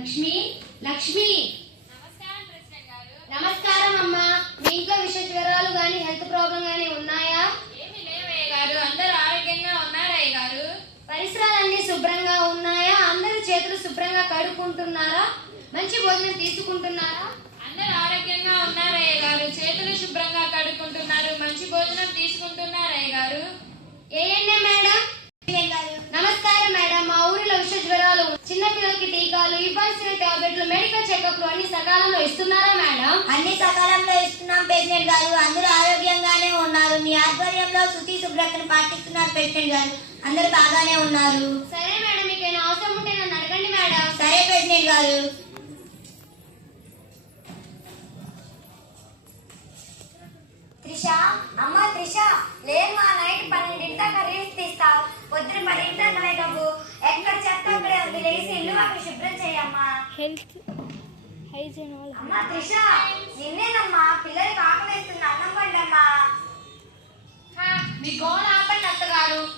లక్ష్మి లక్ష్మి నమస్కారం ప్రెసిడెంట్ గారు. నమస్కారం అమ్మా. మీ ఇంట్లో విష జ్వరాలు గాని హెల్త్ ప్రాబ్లం గాని ఉన్నాయా? ఏమీ లేవయ్య గారు, అందరూ ఆరోగ్యంగా ఉన్నారయ్య గారు. పరిసరాలన్నీ శుభ్రంగా ఉన్నాయా? అందరూ చేతులు శుభ్రంగా కడుక్కుంటున్నారా? మంచి భోజనం తీసుకుంటున్నారా? అందరూ ఆరోగ్యంగా ఉన్నారయ్య గారు, చేతులు శుభ్రంగా కడుక్కుంటున్నారు, మంచి భోజనం తీసుకుంటున్నారయ్య గారు. ఏంటి మేడం? నమస్కారం మేడం. మా ఊరిలో విష జ్వరాలు, చిన్నపిల్లలకి టీకాలు, ఇవ్వాల్సిన టాబ్లెట్లు, మెడికల్ చెకప్లు అన్ని సకాలంలో ఇస్తున్నారా మేడం? అన్ని సకాలంలో ఇస్తున్నాం ప్రెసిడెంట్ గారు. అందరూ ఆరోగ్యంగానే ఉన్నారు. మీ ఆధ్వర్యంలో శుచి శుభ్రతను పాటిస్తున్నారు ప్రెసిడెంట్ గారు. అందరూ బాగానే ఉన్నారు. సరే మేడం, మీకైనా అవసరం ఉంటే నన్ను అడగండి మేడం. సరే ప్రెసిడెంట్ గారు. త్రిష, అమ్మ త్రిష, లేమ్మా, నైట్ 12 దాకా రీల్స్ తీస్తావు, పొద్దున 10 దాకా లేవు. ఎక్కడ చెత్త అక్కడే ఉంది, లేసి ఇల్లు అక్కడ శుభ్రం చేయమ్మా. హెల్త్ హైజీన్ అమ్మ త్రిష, నిన్నేనమ్మా, పిల్లలకి ఆకలిస్తుంది, అన్నం వండమ్మా.